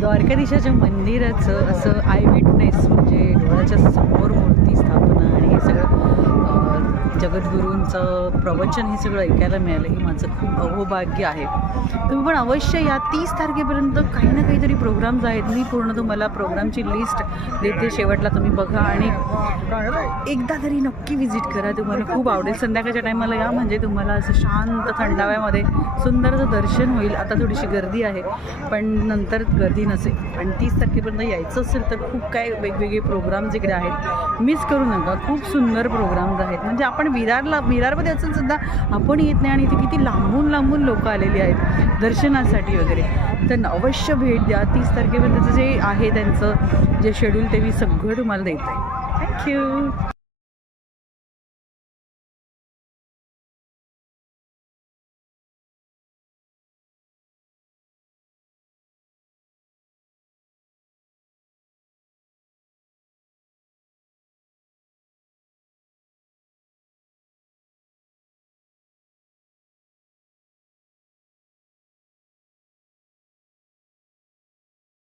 द्वारकाधीशाच्या मंदिराचं असं I witness म्हणजे डोळ्याच्या समोर मूर्ती स्थापना आणि हे सगळं जगद्गुरूंचं प्रवचन हे सगळं ऐकायला मिळालं हे माझं खूप अहोभाग्य आहे. तुम्ही पण अवश्य या 30 तारखेपर्यंत काही ना काहीतरी प्रोग्राम्स आहेत. मी पूर्ण तुम्हाला प्रोग्रामची लिस्ट देते, शेवटला तुम्ही बघा आणि एकदा तरी नक्की विजिट करा. तुम्हाला खूप आवडेल. संध्याकाळच्या टायमाला या म्हणजे तुम्हाला असं शांत थंडाव्यामध्ये सुंदर असं दर्शन होईल. आता थोडीशी गर्दी आहे पण नंतर गर्दी नसेल. पण 30 तारखेपर्यंत यायचं असेल तर खूप काय वेगवेगळे प्रोग्राम्स इकडे आहेत, मिस करू नका. खूप सुंदर प्रोग्राम्स आहेत. म्हणजे आपण विरारमध्ये असून सुद्धा आपण येत नाही आणि इथे किती लांबून लांबून लोक आलेली आहेत दर्शनासाठी वगैरे. तर अवश्य भेट द्या. 30 तारखेपर्यंतचं जे आहे त्यांचं जे शेड्यूल ते मी सगळं तुम्हाला देते. थँक्यू.